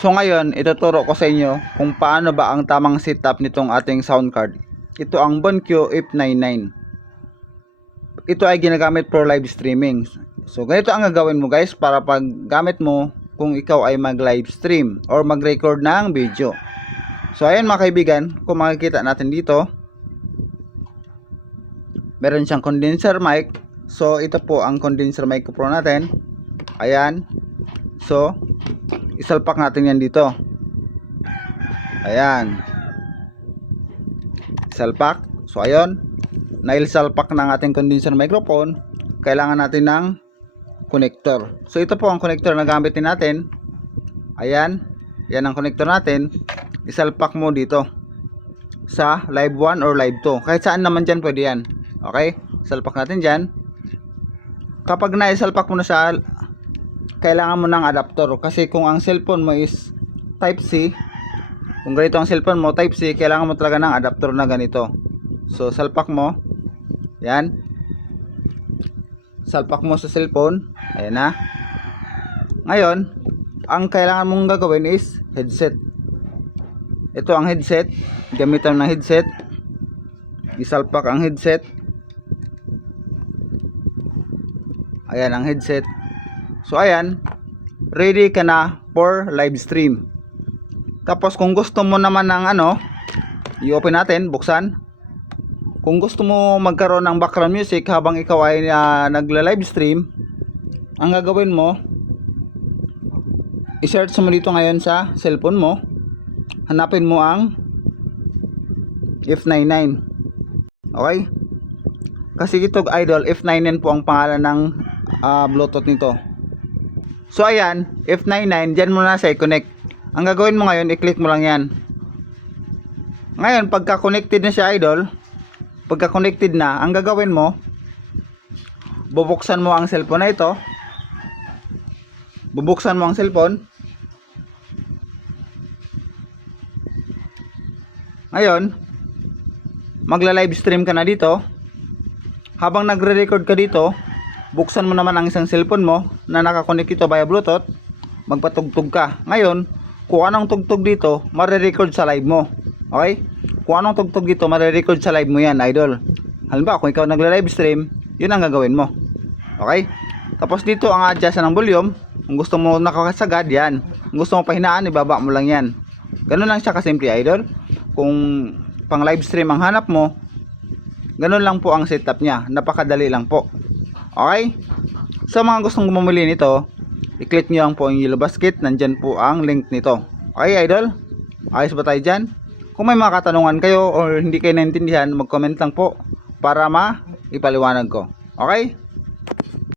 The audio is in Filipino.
So ngayon, ituturo ko sa inyo kung paano ba ang tamang setup nitong ating sound card. Ito ang BonQ F99. Ito ay ginagamit for live streaming. So ganito ang gagawin mo guys para pag gamit mo kung ikaw ay mag live stream or mag record ng video. So ayan mga kaibigan, kung makikita natin dito, meron siyang condenser mic. So ito po ang condenser microphone natin. Ayan. So isalpak natin yan dito. Ayan. Isalpak. So ayun, nailsalpak ng ating condenser microphone. Kailangan natin ng connector. So ito po ang connector na gamitin natin. Ayan. Yan ang connector natin. Isalpak mo dito sa live 1 or live 2. Kahit saan naman dyan pwede yan. Okay? Salpak natin dyan. Kapag naisalpak mo na siya, kailangan mo ng adapter. Kasi kung ang cellphone mo is type C, kung ganito ang cellphone mo type C, kailangan mo talaga ng adapter na ganito. So salpak mo. Yan. Salpak mo sa cellphone. Ayan na. Ngayon, ang kailangan mong gagawin is headset. Ito ang headset. Gamitan ng headset. Isalpak ang headset. Ayan ang headset. So ayan, ready ka na for live stream. Tapos kung gusto mo naman ng i-open natin, buksan. Kung gusto mo magkaroon ng background music habang ikaw ay nagla-live stream, ang gagawin mo, i-search mo dito ngayon sa cellphone mo. Hanapin mo ang F99. Okay? Kasi ito idol, F99 po ang pangalan ng Bluetooth nito. So ayan, F99, dyan mo na sa i-connect. Ang gagawin mo ngayon, i-click mo lang yan. Ngayon, pagka connected na siya idol, pagka connected na, ang gagawin mo, bubuksan mo ang cellphone na ito. Bubuksan mo ang cellphone. Ngayon, magla-live stream ka na dito. Habang nagre-record ka dito, buksan mo naman ang isang cellphone mo na nakakonect ito via Bluetooth. Magpatugtog ka. Ngayon, kung anong tugtog dito, mare-record sa live mo. Okay? Kung anong tugtog dito, mare-record sa live mo yan, idol. Halimbawa, kung ikaw nagla-live stream, yun ang gagawin mo. Okay? Tapos dito ang adjust ng volume. Kung gusto mo nakakasagad, yan. Kung gusto mo pahinaan, ibaba mo lang yan. Ganun lang siya kasimple, idol. Kung pang live stream ang hanap mo, ganun lang po ang setup niya. Napakadali lang po. Okay? Sa mga gustong bumili nito, i-click nyo lang po yung yellow basket. Nandyan po ang link nito. Okay, idol? Ayos ba tayo dyan? Kung may mga katanungan kayo or hindi kayo naintindihan, mag-comment lang po para ma-ipaliwanag ko. Okay?